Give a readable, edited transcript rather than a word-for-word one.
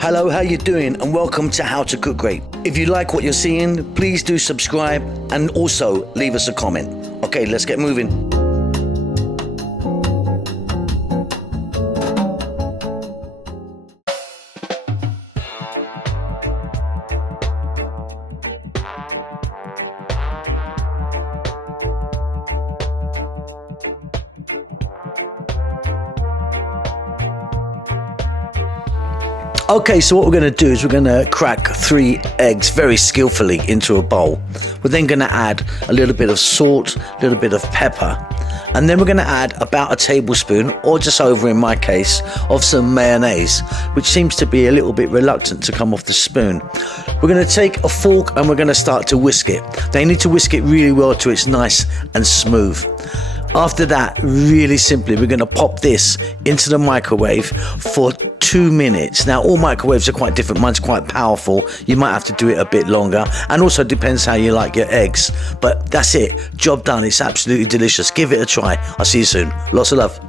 Hello, how you doing? And welcome to How to Cook Great. If you like what you're seeing, please do subscribe and also leave us a comment. Okay, let's get moving. Okay, so what we're going to do is we're going to crack 3 eggs very skillfully into a bowl. We're then going to add a little bit of salt, a little bit of pepper, and then we're going to add about a tablespoon, or just over in my case, of some mayonnaise, which seems to be a little bit reluctant to come off the spoon. We're going to take a fork and we're going to start to whisk it. Now you need to whisk it really well till it's nice and smooth. After that, really simply, we're going to pop this into the microwave for 2 minutes. Now, all microwaves are quite different. Mine's quite powerful. You might have to do it a bit longer. And also depends how you like your eggs. But that's it. Job done. It's absolutely delicious. Give it a try. I'll see you soon. Lots of love.